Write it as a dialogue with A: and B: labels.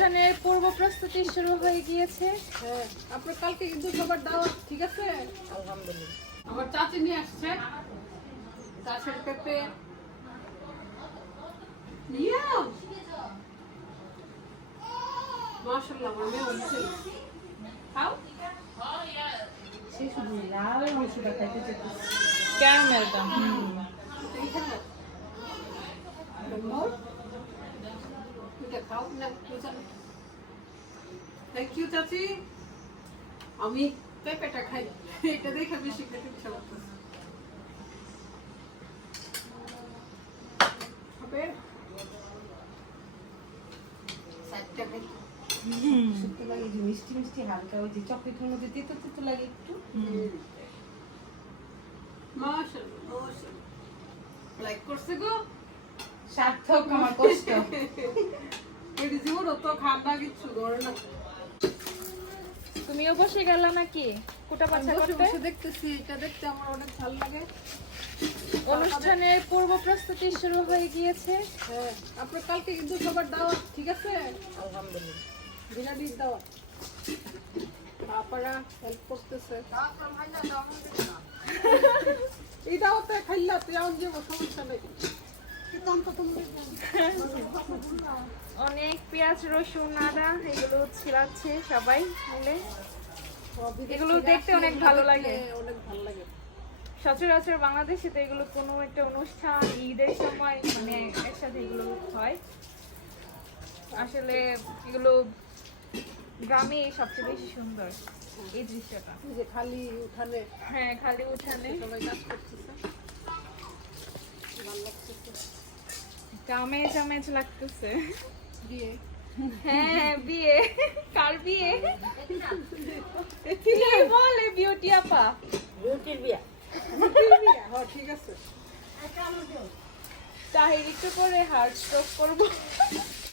A: অনুষ্ঠানের পূর্ব প্রস্তুতি শুরু হয়ে গিয়েছে।
B: হ্যাঁ আপনার কালকে কিন্তু সবার দাওয়াত ঠিক আছে?
C: আলহামদুলিল্লাহ।
B: আমার চাচি নিয়ে আসছে। গাছের পেঁপে। ইয়াম মাশাআল্লাহ আমার মেয়ে বলছে খাও।
C: সে শুধু লাল মাংসটা খাইতে চাইতেছে।
A: ক্যারামেলটা।
B: এইখানে মোর এটা খাও না থ্যাংক ইউ চাচি। আমি পেঁপেটা খাই। এটা দেখে বেশি খেতে ইচ্ছা করতেছে।
C: লাগে যে মিষ্টি মিষ্টি হালকা ওই যে চকলেটের মধ্যে তেতো তেতো লাগে একটু।
B: লাইক করছে গো।
C: সার্থক আমার কষ্ট।
A: তুমিও বসে গেলা নাকি? কুটা পাছা করতে?
B: দেখতেছি এটা দেখতে আমার অনেক ভালো লাগে।
A: অনুষ্ঠানের পূর্ব প্রস্তুতি শুরু হয়ে গিয়েছে।
B: হ্যাঁ আপনার কালকে কিন্তু সবার দাওয়াত ঠিক আছে?
C: আলহামদুলিল্লাহ।
B: বিরাটির দাওয়াত। আপনারা হেল্প করতেছে। এই দাওয়াতে খাইলা তুই আউন যাব সমস্যা নেই।
A: অনেক পেঁয়াজ রসুন আদা এগুলো ছিলাচ্ছে সবাই মিলে। এগুলো দেখতে অনেক ভালো লাগে।
B: অনেক ভালো লাগে
A: সচরাচর বাংলাদেশে তো এগুলো কোনো একটা অনুষ্ঠান ঈদের সময় মানে একসাথে এগুলো হয়। আসলে এগুলো গ্রামে সবচেয়ে বেশি সুন্দর এই দৃশ্যটা।
B: যে খালি উঠানে।
A: হ্যাঁ খালি উঠানে।
B: সবাই কাজ করতেছে ভালো লাগতেছে
A: কামেজ আমেজ লাগতেছে।
B: বিয়ে।
A: হ্যাঁ বিয়ে। কার বিয়ে? কি বলে বিউটি আপা?
C: বিউটির বিয়া।
B: হ্যাঁ ঠিক আছে।
A: তাহির একটু করে হার্ট স্ট্রোক করব।